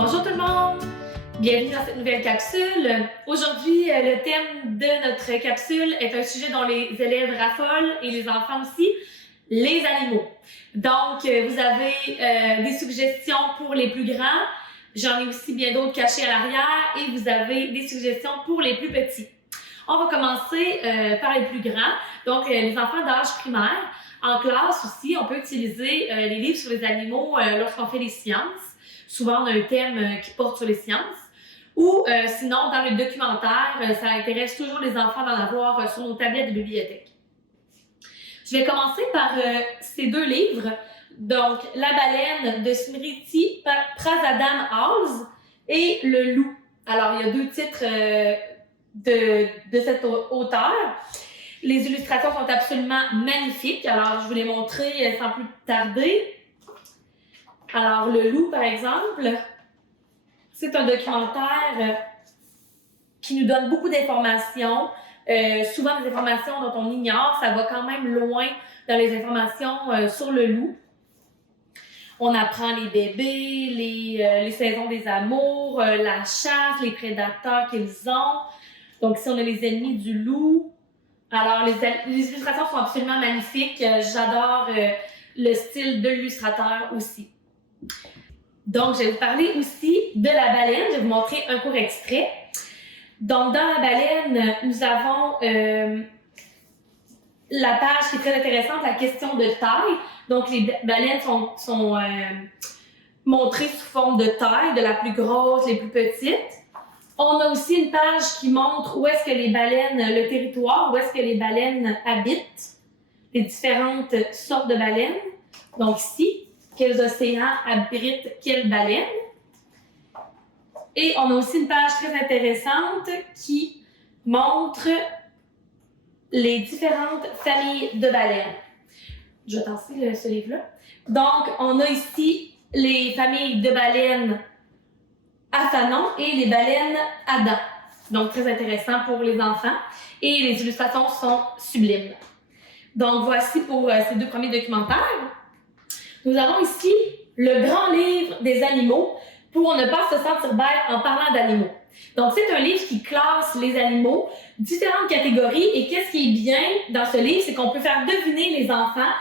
Bonjour tout le monde! Bienvenue dans cette nouvelle capsule. Aujourd'hui, le thème de notre capsule est un sujet dont les élèves raffolent et les enfants aussi, les animaux. Donc, vous avez des suggestions pour les plus grands. J'en ai aussi bien d'autres cachées à l'arrière et vous avez des suggestions pour les plus petits. On va commencer par les plus grands, donc les enfants d'âge primaire. En classe aussi, on peut utiliser les livres sur les animaux lorsqu'on fait les sciences. Souvent, on a un thème qui porte sur les sciences. Ou sinon, dans le documentaire, ça intéresse toujours les enfants d'en avoir sur nos tablettes de bibliothèque. Je vais commencer par ces deux livres. Donc, La baleine de Smriti Prasadam House et Le loup. Alors, il y a deux titres de cet auteur. Les illustrations sont absolument magnifiques. Alors, je vais les montrer sans plus tarder. Alors, Le loup, par exemple, c'est un documentaire qui nous donne beaucoup d'informations, souvent des informations dont on ignore. Ça va quand même loin dans les informations sur le loup. On apprend les bébés, les saisons des amours, la chasse, les prédateurs qu'ils ont. Donc, ici, on a les ennemis du loup. Alors, les illustrations sont absolument magnifiques. J'adore le style de l'illustrateur aussi. Donc, je vais vous parler aussi de la baleine. Je vais vous montrer un court extrait. Donc, dans la baleine, nous avons la page qui est très intéressante, la question de taille. Donc, les baleines sont montrées sous forme de taille, de la plus grosse, les plus petites. On a aussi une page qui montre où est-ce que les baleines, le territoire, où est-ce que les baleines habitent, les différentes sortes de baleines. Donc ici, quels océans abritent quelles baleines. Et on a aussi une page très intéressante qui montre les différentes familles de baleines. Je vais tasser ce livre-là. Donc, on a ici les familles de baleines à fanon et les baleines à dents. Donc, très intéressant pour les enfants. Et les illustrations sont sublimes. Donc, voici pour ces deux premiers documentaires. Nous avons ici le grand livre des animaux pour ne pas se sentir bête en parlant d'animaux. Donc, c'est un livre qui classe les animaux, différentes catégories. Et qu'est-ce qui est bien dans ce livre, c'est qu'on peut faire deviner les enfants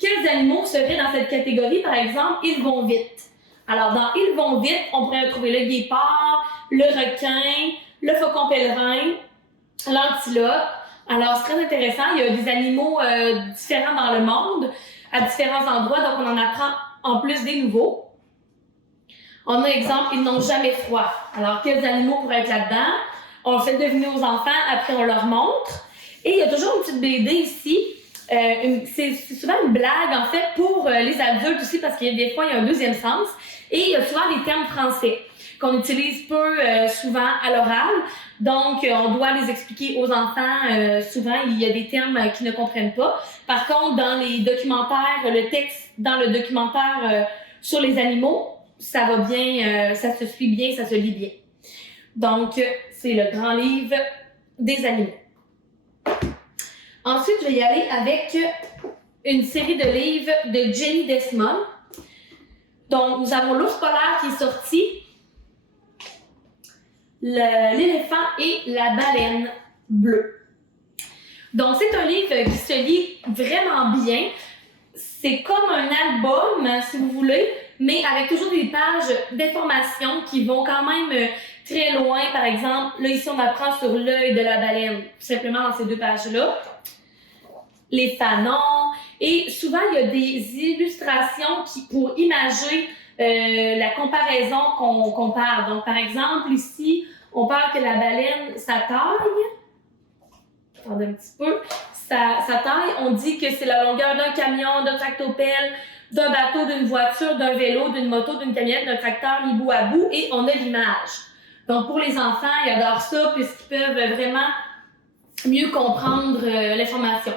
quels animaux seraient dans cette catégorie. Par exemple, ils vont vite. Alors, dans Ils vont vite, on pourrait trouver le guépard, le requin, le faucon pèlerin, l'antilope. Alors, c'est très intéressant. Il y a des animaux différents dans le monde, à différents endroits, donc on en apprend en plus des nouveaux. On a exemple, ils n'ont jamais froid. Alors, quels animaux pourraient être là-dedans? On le fait deviner aux enfants, après on leur montre. Et il y a toujours une petite BD ici. C'est souvent une blague, en fait, pour les adultes aussi, parce qu'il y a des fois, il y a un deuxième sens. Et il y a souvent des termes français qu'on utilise peu souvent à l'oral. Donc, on doit les expliquer aux enfants. Souvent, il y a des termes qu'ils ne comprennent pas. Par contre, dans les documentaires, le texte dans le documentaire sur les animaux, ça va bien, ça se suit bien, ça se lit bien. Donc, c'est le grand livre des animaux. Ensuite, je vais y aller avec une série de livres de Jenny Desmond. Donc, nous avons L'ours polaire qui est sorti, L'éléphant et la baleine bleue. Donc, c'est un livre qui se lit vraiment bien. C'est comme un album, si vous voulez, mais avec toujours des pages d'informations qui vont quand même très loin. Par exemple, là, ici, on apprend sur l'œil de la baleine, tout simplement dans ces deux pages-là. Les fanons. Et souvent, il y a des illustrations pour imager la comparaison qu'on compare. Donc, par exemple, ici, on parle que la baleine, sa taille, attendez un petit peu, sa taille, on dit que c'est la longueur d'un camion, d'un tractopelle, d'un bateau, d'une voiture, d'un vélo, d'une moto, d'une camionnette, d'un tracteur, mis bout à bout, et on a l'image. Donc, pour les enfants, ils adorent ça puisqu'ils peuvent vraiment mieux comprendre l'information.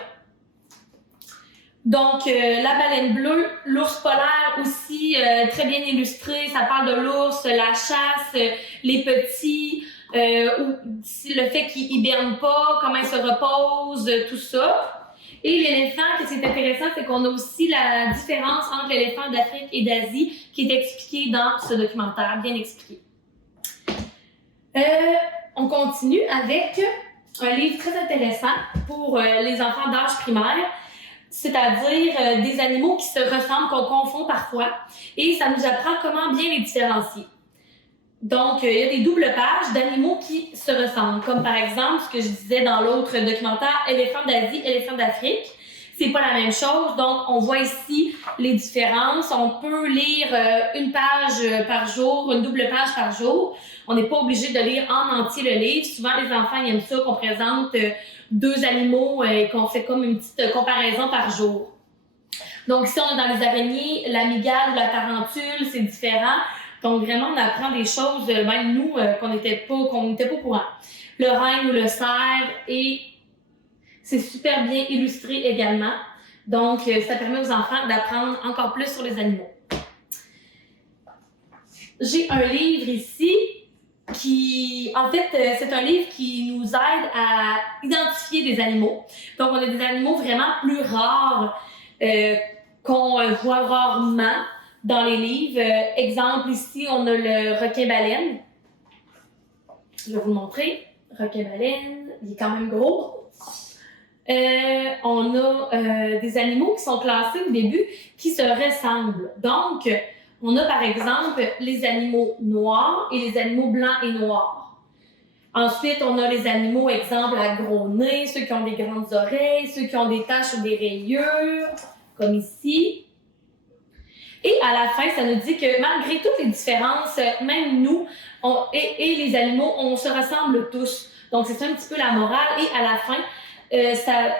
Donc, la baleine bleue, l'ours polaire aussi, très bien illustré. Ça parle de l'ours, la chasse, les petits, le fait qu'ils hibernent pas, comment ils se reposent, tout ça. Et l'éléphant, ce qui est intéressant, c'est qu'on a aussi la différence entre l'éléphant d'Afrique et d'Asie qui est expliquée dans ce documentaire, bien expliqué. On continue avec un livre très intéressant pour les enfants d'âge primaire, c'est-à-dire des animaux qui se ressemblent, qu'on confond parfois, et ça nous apprend comment bien les différencier. Donc, il y a des doubles pages d'animaux qui se ressemblent, comme par exemple ce que je disais dans l'autre documentaire, éléphant d'Asie, éléphant d'Afrique. C'est pas la même chose, donc on voit ici les différences. On peut lire une page par jour, une double page par jour. On n'est pas obligé de lire en entier le livre. Souvent, les enfants ils aiment ça qu'on présente deux animaux et qu'on fait comme une petite comparaison par jour. Donc ici, on est dans les araignées, l'amygale ou la tarentule, c'est différent. Donc vraiment, on apprend des choses, même nous, qu'on n'était pas au courant. Le renne ou le cerf, et c'est super bien illustré également. Donc, ça permet aux enfants d'apprendre encore plus sur les animaux. J'ai un livre ici qui, en fait, c'est un livre qui nous aide à identifier des animaux. Donc, on a des animaux vraiment plus rares qu'on voit rarement dans les livres. Exemple, ici, on a le requin-baleine. Je vais vous le montrer. Requin-baleine, il est quand même gros. On a des animaux qui sont classés au début qui se ressemblent. Donc, on a par exemple les animaux noirs et les animaux blancs et noirs. Ensuite, on a les animaux, exemple, à gros nez, ceux qui ont des grandes oreilles, ceux qui ont des taches ou des rayures, comme ici. Et à la fin, ça nous dit que malgré toutes les différences, même nous et les animaux, on se ressemble tous. Donc, c'est un petit peu la morale. Et à la fin,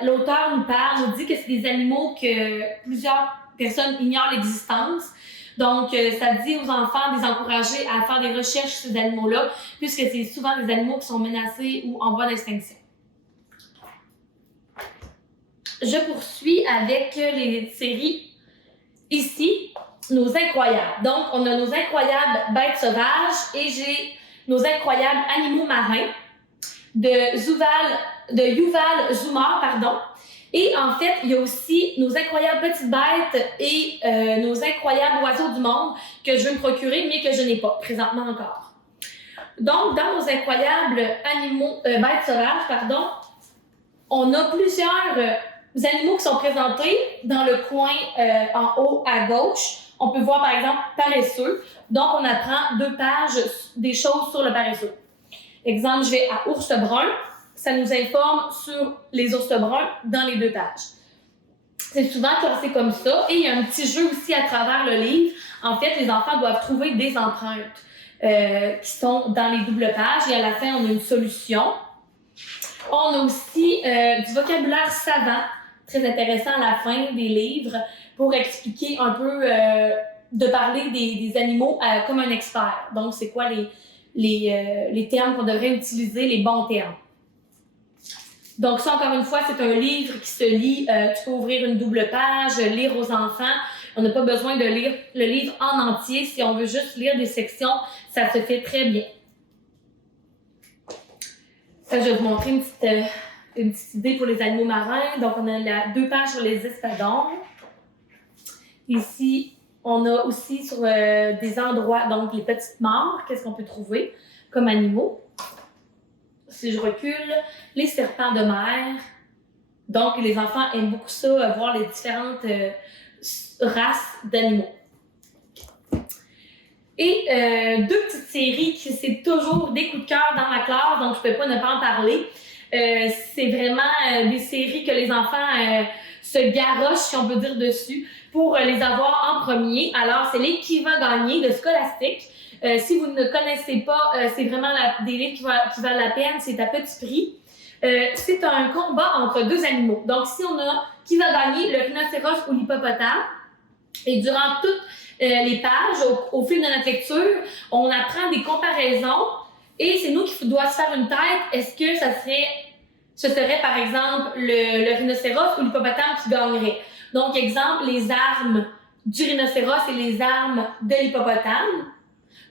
l'auteur nous dit que c'est des animaux que plusieurs personnes ignorent l'existence. Donc, ça dit aux enfants de les encourager à faire des recherches sur ces animaux-là, puisque c'est souvent des animaux qui sont menacés ou en voie d'extinction. Je poursuis avec les séries ici. Nos incroyables. Donc, on a nos incroyables bêtes sauvages et j'ai nos incroyables animaux marins de Yuval Zumar, pardon. Et en fait, il y a aussi nos incroyables petites bêtes et nos incroyables oiseaux du monde que je veux me procurer, mais que je n'ai pas présentement encore. Donc, dans nos incroyables bêtes sauvages, pardon, on a plusieurs animaux qui sont présentés dans le coin en haut à gauche. On peut voir par exemple paresseux. Donc, on apprend 2 pages des choses sur le paresseux. Exemple, je vais à ours brun. Ça nous informe sur les ours bruns dans les 2 pages. C'est souvent classé comme ça. Et il y a un petit jeu aussi à travers le livre. En fait, les enfants doivent trouver des empreintes qui sont dans les doubles pages. Et à la fin, on a une solution. On a aussi du vocabulaire savant, très intéressant à la fin des livres, pour expliquer un peu, de parler des animaux comme un expert. Donc, c'est quoi les termes qu'on devrait utiliser, les bons termes. Donc ça, encore une fois, c'est un livre qui se lit. Tu peux ouvrir une double page, lire aux enfants. On n'a pas besoin de lire le livre en entier. Si on veut juste lire des sections, ça se fait très bien. Je vais vous montrer une petite idée pour les animaux marins. Donc, on a 2 pages sur les espadons. Ici, on a aussi sur des endroits, donc les petites mares, qu'est-ce qu'on peut trouver comme animaux. Si je recule, les serpents de mer. Donc, les enfants aiment beaucoup ça, voir les différentes races d'animaux. Et 2 petites séries qui c'est toujours des coups de cœur dans ma classe, donc je ne peux pas ne pas en parler. C'est vraiment des séries que les enfants se garochent, si on peut dire, dessus pour les avoir en premier. Alors, c'est les Qui va gagner de Scholastic. Si vous ne connaissez pas, c'est vraiment des livres qui valent la peine, c'est à petit prix. C'est un combat entre 2 animaux. Donc, si on a qui va gagner, le rhinocéros ou l'hippopotame, et durant toutes les pages, au fil de notre lecture, on apprend des comparaisons et c'est nous qui doit se faire une tête. Est-ce que ce serait par exemple le rhinocéros ou l'hippopotame qui gagnerait? Donc, exemple, les armes du rhinocéros et les armes de l'hippopotame.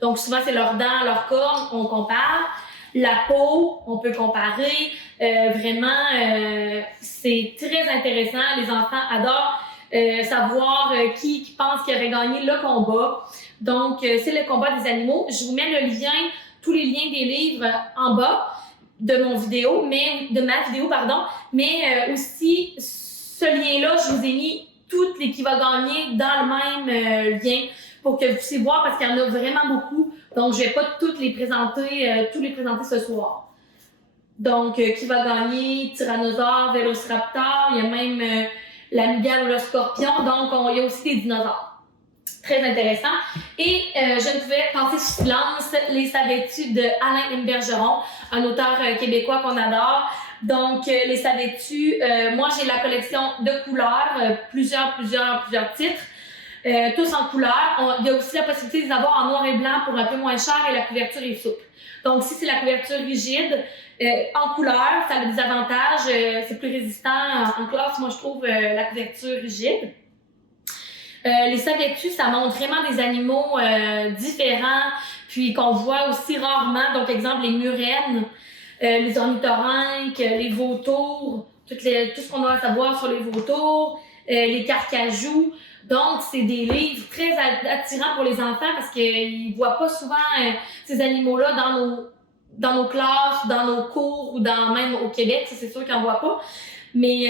Donc, souvent, c'est leurs dents, leurs cornes, on compare. la peau, on peut comparer. Vraiment, c'est très intéressant. Les enfants adorent savoir qui pense qu'il aurait gagné le combat. Donc, c'est le combat des animaux. Je vous mets le lien, tous les liens des livres en bas de ma vidéo, mais aussi ce lien-là, je vous ai mis toutes les qui va gagner dans le même lien pour que vous puissiez voir parce qu'il y en a vraiment beaucoup. Donc, je vais pas toutes les présenter, tous les présenter ce soir. Donc, qui va gagner? Tyrannosaure, Vélociraptor, il y a même l'amygale ou le scorpion. Donc, il y a aussi des dinosaures. Très intéressant. Et je ne pouvais passer sous silence Les savais-tu de Alain M. Bergeron, un auteur québécois qu'on adore. Donc, Les savais-tu, moi j'ai la collection de couleurs, plusieurs titres, tous en couleur. Il y a aussi la possibilité de les avoir en noir et blanc pour un peu moins cher et la couverture est souple. Donc, si c'est la couverture rigide, en couleur, ça a des avantages, c'est plus résistant en classe, moi je trouve la couverture rigide. Les savais-tu, ça montre vraiment des animaux différents, puis qu'on voit aussi rarement. Donc, exemple, les murènes, les ornithorynques, les vautours, tout ce qu'on doit savoir sur les vautours, les carcajous. Donc, c'est des livres très attirants pour les enfants parce qu'ils ne voient pas souvent ces animaux-là dans nos classes, dans nos cours ou même au Québec, ça, c'est sûr qu'ils n'en voient pas. Mais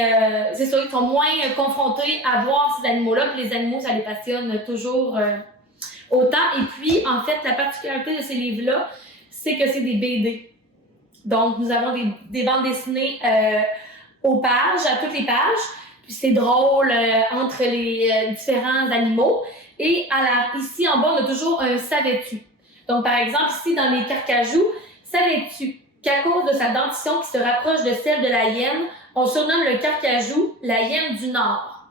c'est sûr qu'ils sont moins confrontés à voir ces animaux-là, puis les animaux, ça les passionne toujours autant. Et puis, en fait, la particularité de ces livres-là, c'est que c'est des BD. Donc, nous avons des bandes dessinées aux pages, à toutes les pages. Puis c'est drôle entre les différents animaux. Et ici, en bas, on a toujours un « savais-tu ». Donc, par exemple, ici, dans les carcajous, « savais-tu qu'à cause de sa dentition qui se rapproche de celle de la hyène, on surnomme le carcajou la hyène du Nord ».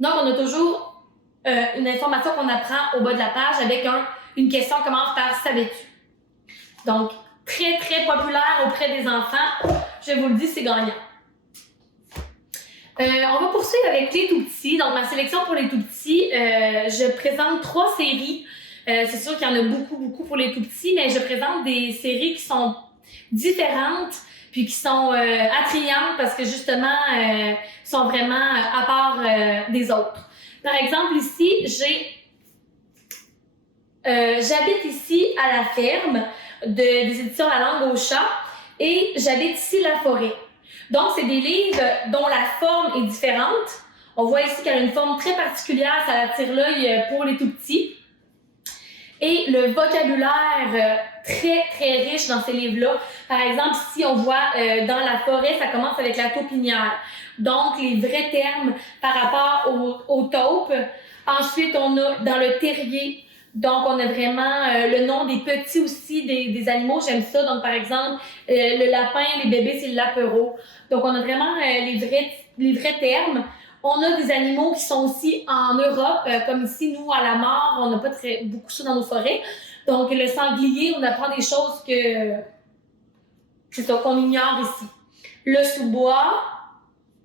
Donc, on a toujours une information qu'on apprend au bas de la page avec une question qui commence par « savais-tu ». Donc, très, très populaire auprès des enfants. Je vous le dis, c'est gagnant. On va poursuivre avec les tout-petits. Donc, ma sélection pour les tout-petits, je présente 3 séries. C'est sûr qu'il y en a beaucoup pour les tout-petits, mais je présente des séries qui sont différentes puis qui sont attrayantes parce que justement, sont vraiment à part des autres. Par exemple, ici, j'habite ici à la ferme des éditions La Langue au chat et j'habite ici la forêt. Donc, c'est des livres dont la forme est différente. On voit ici qu'elle a une forme très particulière, ça attire l'œil pour les tout-petits. Et le vocabulaire très, très riche dans ces livres-là. Par exemple, ici, on voit dans la forêt, ça commence avec la taupinière. Donc, les vrais termes par rapport aux taupes. Ensuite, on a dans le terrier. Donc, on a vraiment le nom des petits aussi, des animaux, j'aime ça. Donc, par exemple, le lapin, les bébés, c'est le lapereau. Donc, on a vraiment les vrais termes. On a des animaux qui sont aussi en Europe, comme ici, nous, à la mare, on n'a pas beaucoup ça dans nos forêts. Donc, le sanglier, on apprend des choses qu'on ignore ici. Le sous-bois,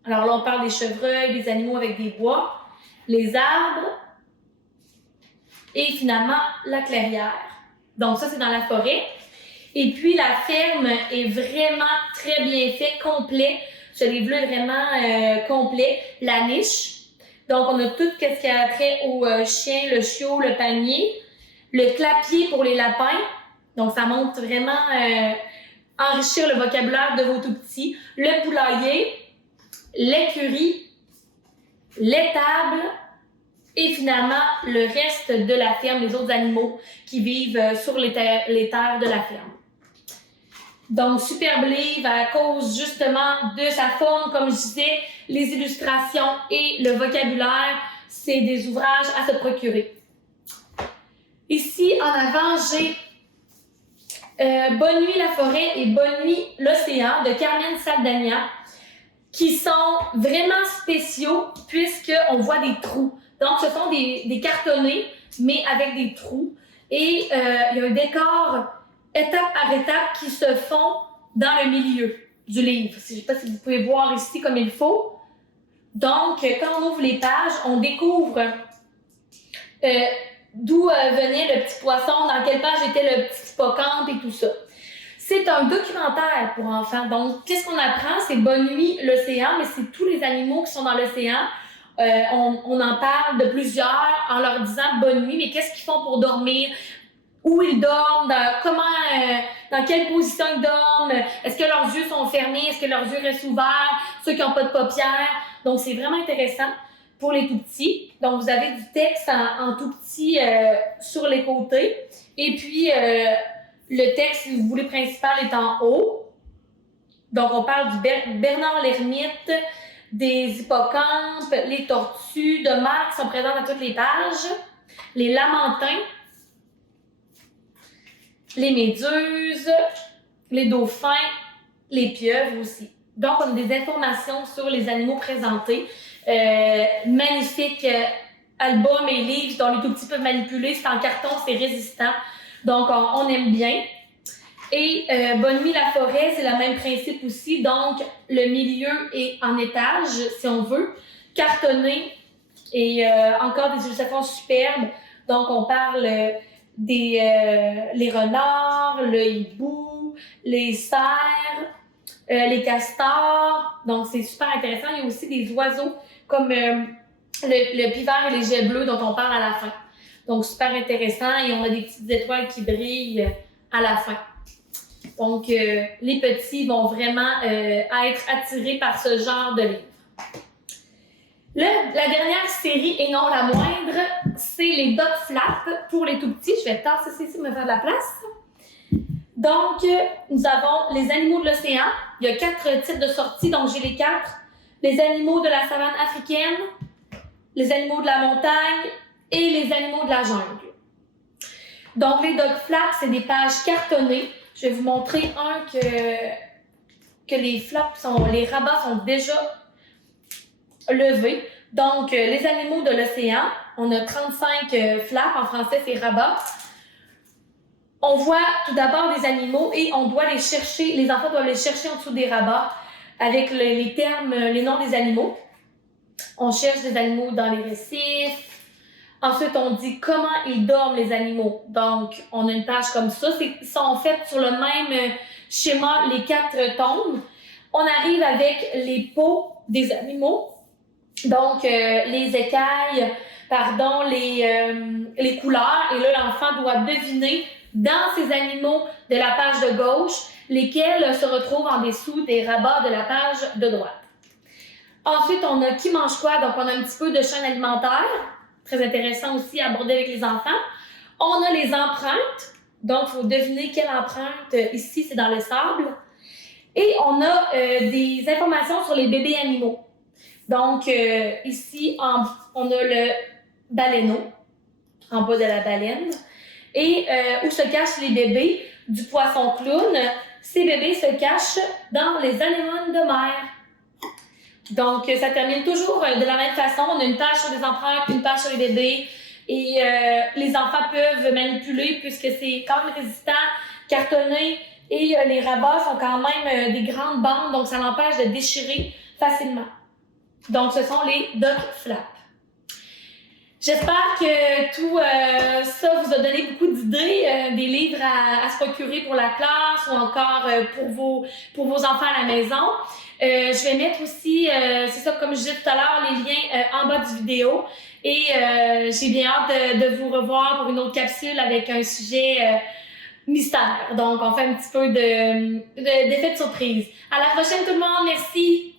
alors là, on parle des chevreuils, des animaux avec des bois, les arbres, et finalement, la clairière. Donc ça, c'est dans la forêt. Et puis, la ferme est vraiment très bien fait, complet. Ce livre-là est vraiment complet. La niche. Donc, on a tout ce qui a trait au chien, le chiot, le panier. Le clapier pour les lapins. Donc, ça montre vraiment enrichir le vocabulaire de vos tout-petits. Le poulailler, l'écurie, l'étable, et finalement, le reste de la ferme, les autres animaux qui vivent sur les terres de la ferme. Donc, superbe livre à cause justement de sa forme, comme je disais, les illustrations et le vocabulaire, c'est des ouvrages à se procurer. Ici, en avant, j'ai Bonne nuit la forêt et Bonne nuit l'océan de Carmen Saldana, qui sont vraiment spéciaux puisqu'on voit des trous. Donc, ce sont des cartonnés, mais avec des trous. Et il y a un décor étape par étape qui se font dans le milieu du livre. Je ne sais pas si vous pouvez voir ici comme il faut. Donc, quand on ouvre les pages, on découvre d'où venait le petit poisson, dans quelle page était le petit hippocampe et tout ça. C'est un documentaire pour enfants. Donc, qu'est-ce qu'on apprend? C'est Bonne nuit, l'océan, mais c'est tous les animaux qui sont dans l'océan. On en parle de plusieurs en leur disant bonne nuit, mais qu'est-ce qu'ils font pour dormir? Où ils dorment, dans quelle position ils dorment, est-ce que leurs yeux sont fermés, est-ce que leurs yeux restent ouverts, ceux qui n'ont pas de paupières. Donc, c'est vraiment intéressant pour les tout-petits. Donc, vous avez du texte en tout petit sur les côtés. Et puis, le texte, si vous voulez, principal est en haut. Donc, on parle du Bernard l'ermite, des hippocampes, les tortues de mer qui sont présentes à toutes les pages, les lamantins, les méduses, les dauphins, les pieuvres aussi. Donc, on a des informations sur les animaux présentés. Magnifique album et livre dont les tout-petits peuvent manipuler. C'est en carton, c'est résistant. Donc, on aime bien. Et Bonne nuit la forêt, c'est le même principe aussi. Donc, le milieu est en étage, si on veut, cartonné et encore des illustrations superbes. Donc, on parle les renards, le hibou, les cerfs, les castors. Donc, c'est super intéressant. Il y a aussi des oiseaux comme le pivert et les jets bleus dont on parle à la fin. Donc, super intéressant. Et on a des petites étoiles qui brillent à la fin. Donc, les petits vont vraiment être attirés par ce genre de livre. La dernière série, et non la moindre, c'est les Doc Flap pour les tout-petits. Je vais tasser ça ici, me faire de la place. Donc, nous avons les animaux de l'océan. Il y a 4 types de sorties, donc j'ai les 4. Les animaux de la savane africaine, les animaux de la montagne et les animaux de la jungle. Donc, les Doc Flap, c'est des pages cartonnées. Je vais vous montrer que les rabats sont déjà levés. Donc, les animaux de l'océan, on a 35 flaps, en français c'est rabats. On voit tout d'abord des animaux et on doit les chercher, les enfants doivent les chercher en dessous des rabats avec les termes, les noms des animaux. On cherche des animaux dans les récifs. Ensuite, on dit comment ils dorment les animaux. Donc, on a une page comme ça. Ils sont faits sur le même schéma, les 4 tombes. On arrive avec les peaux des animaux. Donc, les écailles, les couleurs. Et là, l'enfant doit deviner dans ces animaux de la page de gauche lesquels se retrouvent en dessous des rabats de la page de droite. Ensuite, on a qui mange quoi. Donc, on a un petit peu de chaîne alimentaire. Très intéressant aussi à aborder avec les enfants. On a les empreintes. Donc, il faut deviner quelle empreinte. Ici, c'est dans le sable. Et on a des informations sur les bébés animaux. Donc, ici, on a le baleineau, en bas de la baleine. Et où se cachent les bébés du poisson clown. Ces bébés se cachent dans les anémones de mer. Donc, ça termine toujours de la même façon. On a une page sur les empreintes, une page sur les bébés. Et les enfants peuvent manipuler puisque c'est quand même résistant, cartonné. Et les rabats sont quand même des grandes bandes, donc ça l'empêche de déchirer facilement. Donc, ce sont les Doc Flap. J'espère que tout ça vous a donné beaucoup d'idées, des livres à se procurer pour la classe ou encore pour vos enfants à la maison. Je vais mettre aussi, c'est ça, comme je disais tout à l'heure, les liens en bas du vidéo. Et j'ai bien hâte de vous revoir pour une autre capsule avec un sujet mystère. Donc, on fait un petit peu d'effet de surprise. À la prochaine tout le monde, merci!